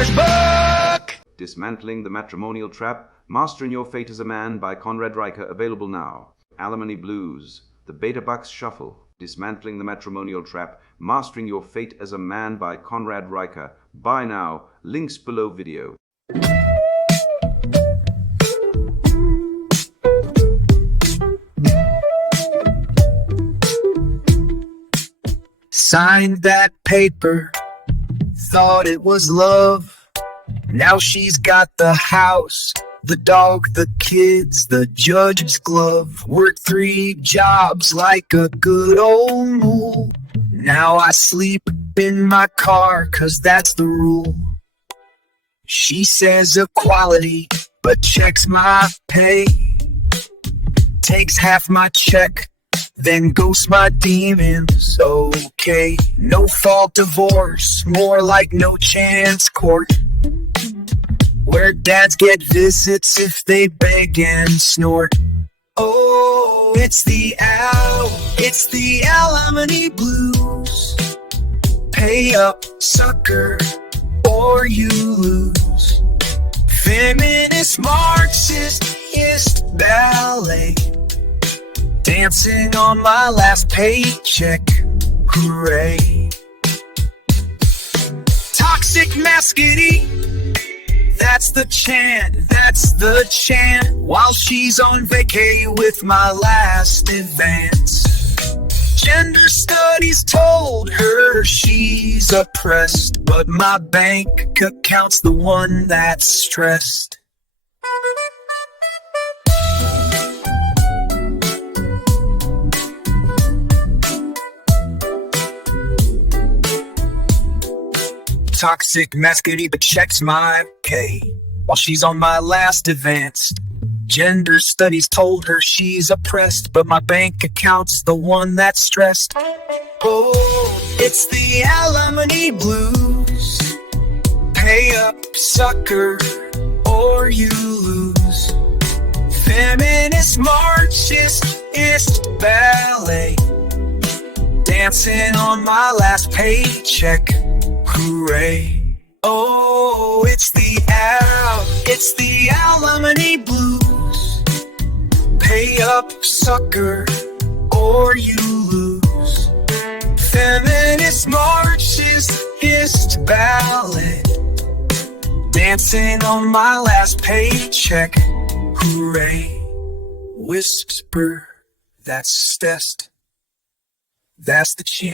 Author's book! Dismantling the Matrimonial Trap, Mastering Your Fate as a Man by Conrad Riker, available now. Alimony Blues, The Beta Bucks Shuffle, Dismantling the Matrimonial Trap, Mastering Your Fate as a Man by Conrad Riker. Buy now. Links below video. Signed that paper, thought it was love. Now she's got the house, the dog, the kids, the judge's glove. Worked 3 jobs like a good old mule. Now I sleep in my car, 'cause that's the rule. She says equality, but checks my pay. Takes half my check, then ghosts my demons. Okay, no fault divorce, more like no chance court, where dads get visits if they beg and snort. Oh, it's the alimony blues. Pay up, sucker, or you lose. Feminist, Marxist ballet. Dancing on my last paycheck, hooray. Toxic masculinity, that's the chant, while she's on vacay with my last advance. Gender studies told her she's oppressed, but my bank account's the one that's stressed. Toxic masculinity, but checks my pay, while she's on my last advance. Gender studies told her she's oppressed, but my bank account's the one that's stressed. Oh, it's the alimony blues. Pay up, sucker, or you lose. Feminist, Marxist ballet. Dancing on my last paycheck, hooray. Oh, it's the alimony blues. Pay up, sucker, or you lose. Feminist, Marxist ballet. Dancing on my last paycheck, hooray. Whisper, that's the chant.